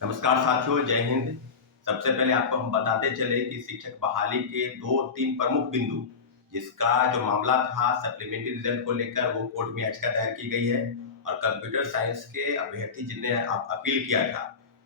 नमस्कार साथियों, जय हिंद। सबसे पहले आपको हम बताते चले कि शिक्षक बहाली के 2-3 प्रमुख बिंदु, जिसका जो मामला था सप्लीमेंट्री रिजल्ट को लेकर, वो कोर्ट में याचिका दायर की गई है। और कंप्यूटर साइंस के अभ्यर्थी जिनने अपील किया था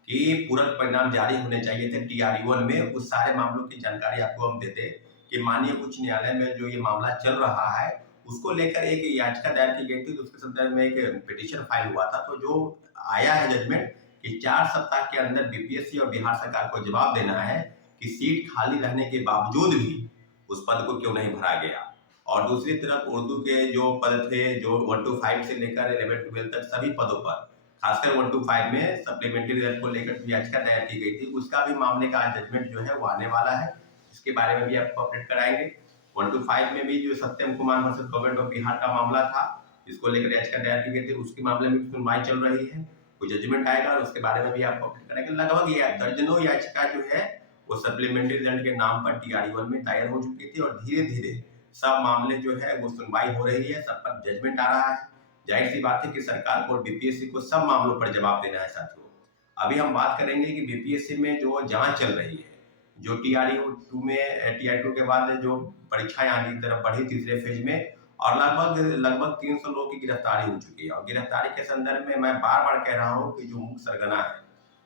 कि पूरक परिणाम जारी होने चाहिए थे TRE-1 में, उस सारे मामलों की जानकारी आपको हम देते कि माननीय उच्च न्यायालय में जो ये मामला चल रहा है, उसको लेकर एक याचिका दायर की गई थी। तो उसके संदर्भ में एक पिटीशन फाइल हुआ था। तो जो आया है जजमेंट कि 4 सप्ताह के अंदर बीपीएससी और बिहार सरकार को जवाब देना है कि सीट खाली रहने के बावजूद भी उस पद को क्यों नहीं भरा गया। और दूसरी तरफ उर्दू के जो पद थे, जो 1 to 5 से लेकर 11-12 तक सभी पदों पर, खासकर 1 to 5 में सप्लीमेंट्री रिजल्ट को लेकर याचिका दायर की गई थी, उसका भी मामले का जजमेंट जो है वो आने वाला है। इसके बारे में भी आपको अपडेट कराएंगे। 1 to 5 में भी जो Satyam Kumar versus government of Bihar का मामला था, जिसको लेकर याचिका दायर की गई थी, उसके मामले में सुनवाई चल रही है। कोई जजमेंट आएगा और उसके बारे में भी आपको अपडेट करेंगे। लगभग ये दर्जनों याचिका जो है वो सप्लीमेंट्री रिजल्ट के नाम पर TRE-1 में दायर हो चुकी थी और धीरे धीरे सब मामले जो है वो सुनवाई हो रही है, सब पर जजमेंट आ रहा है। जाहिर सी बात है कि सरकार को बीपीएससी को सब मामलों पर जवाब देना है साथियों। अभी हम बात करेंगे कि बीपीएससी में जो जांच चल रही है, जो TRE-2 के बाद जो परीक्षाएं आगे की तरफ बढ़ी तीसरे फेज में, और लगभग 300 लोगों की गिरफ्तारी हो चुकी है। और गिरफ्तारी के संदर्भ में मैं बार बार कह रहा हूं कि जो मुख्य सरगना है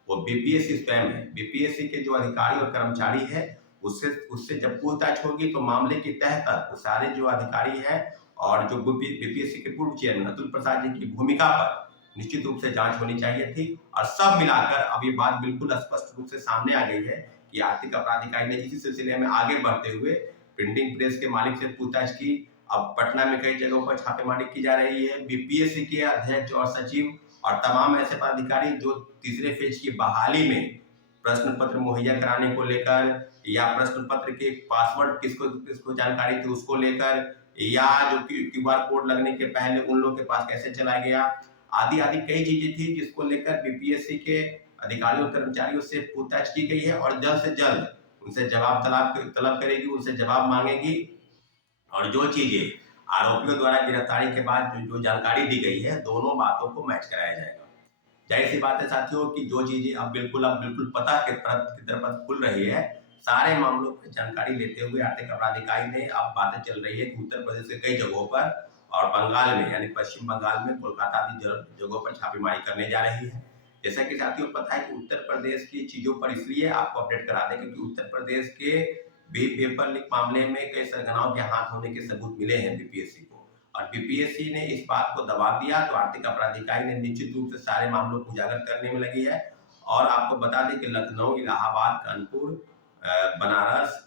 वो बीपीएससी स्वयं है। बीपीएससी के जो अधिकारी और कर्मचारी है, उससे उससे जब पूछताछ होगी तो मामले के तह तक सारे जो अधिकारी हैं और जो बीपीएससी के पूर्व चेयरमैन अतुल प्रसाद जी की भूमिका पर निश्चित रूप से जांच होनी चाहिए थी। और सब मिलाकर अब ये बात बिल्कुल स्पष्ट रूप से सामने आ गई है कि आर्थिक अपराध इकाई ने इसी सिलसिले में आगे बढ़ते हुए प्रिंटिंग प्रेस के मालिक से पूछताछ की। अब पटना में कई जगहों पर छापेमारी की जा रही है। बीपीएससी के अध्यक्ष और सचिव और तमाम ऐसे पदाधिकारी जो तीसरे फेज की बहाली में प्रश्न पत्र मुहैया कराने को लेकर, या प्रश्न पत्र के पासवर्ड किसको किसको जानकारी थी उसको लेकर, या जो क्यूआर कोड लगने के पहले उन लोगों के पास कैसे चला गया, आदि आदि कई चीजें थी जिसको लेकर बीपीएससी के अधिकारियों और कर्मचारियों से पूछताछ की गई है। और जल्द से जल्द उनसे जवाब तलब करेगी, उनसे जवाब मांगेगी। और जो चीजें आरोपियों द्वारा गिरफ्तारी के बाद जो जानकारी दी गई है, दोनों बातों को मैच कराया जाएगा। जाहिर सी बात है साथियों कि जो चीजें अब बिल्कुल पता की तरफ खुल रही है, सारे मामलों की जानकारी लेते हुए आर्थिक अपराध इकाई ने अब बातें चल रही है कि उत्तर प्रदेश के कई जगहों पर और बंगाल में यानी पश्चिम बंगाल में, कोलकाता आदि जगहों पर छापेमारी करने जा रही है। जैसा कि साथियों पता है कि उत्तर प्रदेश की चीजों पर इसलिए आपको अपडेट करा दें क्योंकि उत्तर प्रदेश के भी पेपर लीक मामले में कई सरगनाओं के हाथ होने के सबूत मिले हैं बीपीएससी को। और बीपीएससी ने इस बात को दबा दिया तो आर्थिक अपराध इकाई ने निश्चित रूप से सारे मामलों को उजागर करने में लगी है। और आपको बता दें कि लखनऊ, इलाहाबाद, कानपुर, बनारस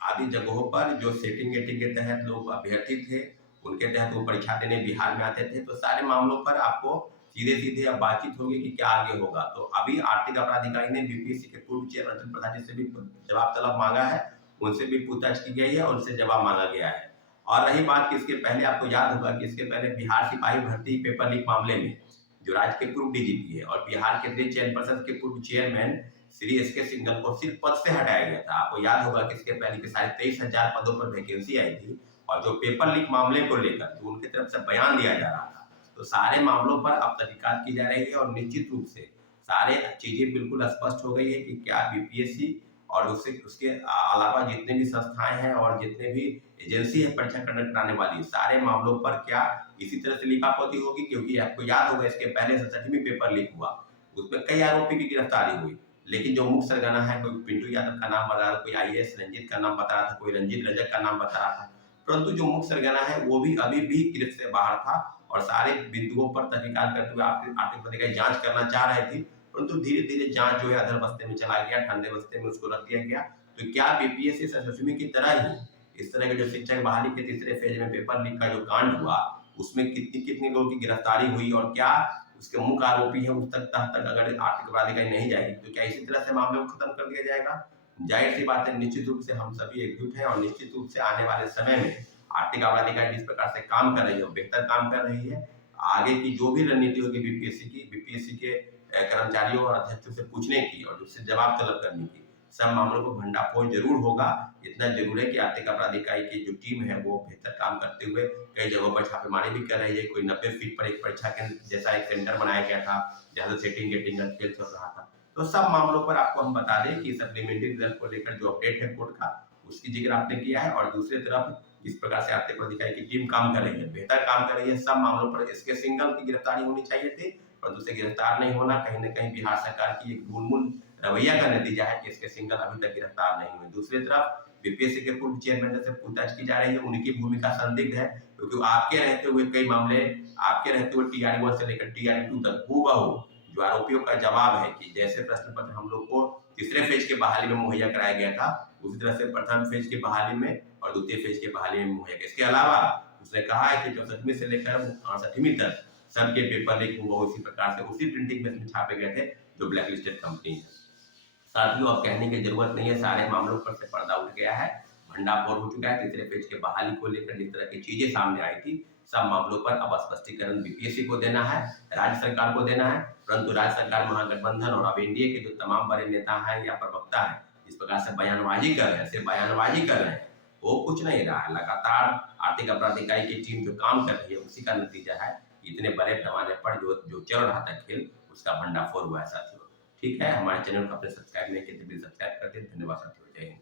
आदि जगहों पर जो सेटिंग वेटिंग के तहत लोग अभ्यर्थी थे, उनके तहत वो परीक्षा देने बिहार में आते थे। तो सारे मामलों पर आपको सीधे सीधे अब बातचीत होगी कि क्या आगे होगा। तो अभी आर्थिक अपराध इकाई ने बीपीएससी के पूर्व चेयरमैन अतुल प्रसाद जी से भी जवाब तलब मांगा है, उनसे भी पूछताछ की गई है और उनसे जवाब मांगा गया है। और रही बात कि इसके पहले आपको याद होगा कि इसके पहले बिहार सिपाही भर्ती पेपर लीक मामले में जो राज्य के पूर्व डीजीपी है और बिहार केंद्रीय चयन पर्षद के पूर्व चेयरमैन श्री एसके सिंघल को सिर्फ पद से हटाया गया था। आपको याद होगा कि इसके पहले के 23,500 पदों पर वैकेंसी आई थी। और जो पेपर लीक मामले को लेकर जो उनकी तरफ से बयान दिया जा रहा था, तो सारे मामलों पर अब तहकीकात की जा रही है और निश्चित रूप से सारे चीजें बिल्कुल स्पष्ट हो गई है कि क्या बीपीएससी और उससे उसके अलावा जितने भी संस्थाएं हैं और जितने भी एजेंसी है परीक्षा कंडक्ट कराने वाली, सारे मामलों पर क्या इसी तरह से लीपापोती होगी। क्योंकि आपको याद होगा इसके पहले 67वीं पेपर लीक हुआ, उसमें कई आरोपी की गिरफ्तारी हुई, लेकिन जो मुख्य सरगना है, कोई पिंटू यादव का नाम बता रहा था, कोई आईएएस रंजीत का नाम बता रहा था, कोई रंजीत रजक का नाम बता रहा था, परंतु जो मुख्य सरगना है वो भी अभी भी गिरफ्त से बाहर था। और सारे बिंदुओं पर तहकीकात करते हुए आर्थिक जांच करना चाह रहे थे, परंतु धीरे धीरे जांच जो है अधर बस्ते में चला गया, ठंडे बस्ते में उसको रख दिया गया। तो क्या बीपीएससी 67वीं की तरह ही इस तरह के जो शिक्षक बहाली के तीसरे फेज में पेपर लीक का जो कांड हुआ, उसमें कितनी कितनी लोगों की गिरफ्तारी हुई और क्या उसके मुख्य आरोपी है उस तक अगर आर्थिक अपराध इकाई नहीं जाएगी तो क्या इसी तरह से मामले को खत्म कर दिया जाएगा। जाहिर सी बात है, निश्चित रूप से हम सभी एकजुट हैं और निश्चित रूप से आने वाले समय में आर्थिक अपराध इकाई जिस प्रकार से काम कर रही है, बेहतर काम कर रही है। आगे की जो भी रणनीति होगी बीपीएससी के कर्मचारियों और अध्यक्षों से पूछने की और उससे जवाब तलब करने की, सब मामलों को भंडाफोड़ जरूर होगा। इतना जरूर है कि आर्थिक अपराध इकाई की जो टीम है वो बेहतर काम करते हुए कई जगहों पर छापेमारी भी कर रही है। कोई 90 फीट पर एक परीक्षा केंद्र जैसा एक सेंटर बनाया गया था जहां से सेटिंग गेटिंग का खेल चल रहा था। तो सब मामलों पर आपको हम बता दें कि सप्लीमेंट्री रिजल्ट को लेकर जो अपडेट है कोर्ट का, उसकी जिक्र आपने किया है। और दूसरी तरफ इस प्रकार से आपने को दिखाई कि टीम काम कर रही है, बेहतर काम कर रही है। सब मामलों पर एसके सिंघल की गिरफ्तारी होनी चाहिए थी, परंतु उसे गिरफ्तार नहीं होना कहीं न कहीं बिहार सरकार की एक ढूंढ रवैया का नतीजा है कि एसके सिंघल अभी तक गिरफ्तार नहीं हुए। दूसरी तरफ बीपीएससी के पूर्व चेयरमैन से पूछताछ की जा रही है, उनकी भूमिका संदिग्ध है, क्योंकि आपके रहते हुए कई मामले, आपके रहते हुए टीआर-1 से लेकर टीआर-2 तक हूबहू जो आरोपियों का जवाब है कि जैसे प्रश्न पत्र हम लोग को तीसरे फेज की बहाली में मुहैया कराया गया था, उसी तरह से प्रथम फेज की बहाली में और द्वितीय फेज की बहाली में मुहैया किया। इसके अलावा उसने कहा है कि 64वीं से लेकर 68वीं तक सबके पेपर लीक हुआ उसी प्रकार से उसी प्रिंटिंग में छापे गए थे जो ब्लैक लिस्टेड कंपनी है। साथियों, अब कहने की जरूरत नहीं है, सारे मामलों पर से पर्दा उठ गया है, भंडाफोड़ हो चुका है। तीसरे पेज के बहाली को लेकर जिस तरह की चीजें सामने आई थी, सब मामलों पर अब स्पष्टीकरण बीपीएससी को देना है, राज्य सरकार को देना है। परंतु राज्य सरकार, महागठबंधन और अब एनडीए के जो तमाम बड़े नेता हैं या प्रवक्ता हैं, इस प्रकार से बयानबाजी कर रहे हैं, सिर्फ बयानबाजी कर रहे हैं, वो कुछ नहीं रहा है। लगातार आर्थिक अपराध इकाई की टीम जो काम कर रही है, उसी का नतीजा है। इतने बड़े पैमाने पर जो चल रहा था खेल, उसका भंडाफोड़ हुआ है साथियों। ठीक है, हमारे चैनल को अपने सब्सक्राइब नहीं किए तो प्लीज सब्सक्राइब कर दें। धन्यवाद साथियों, जय हिंद।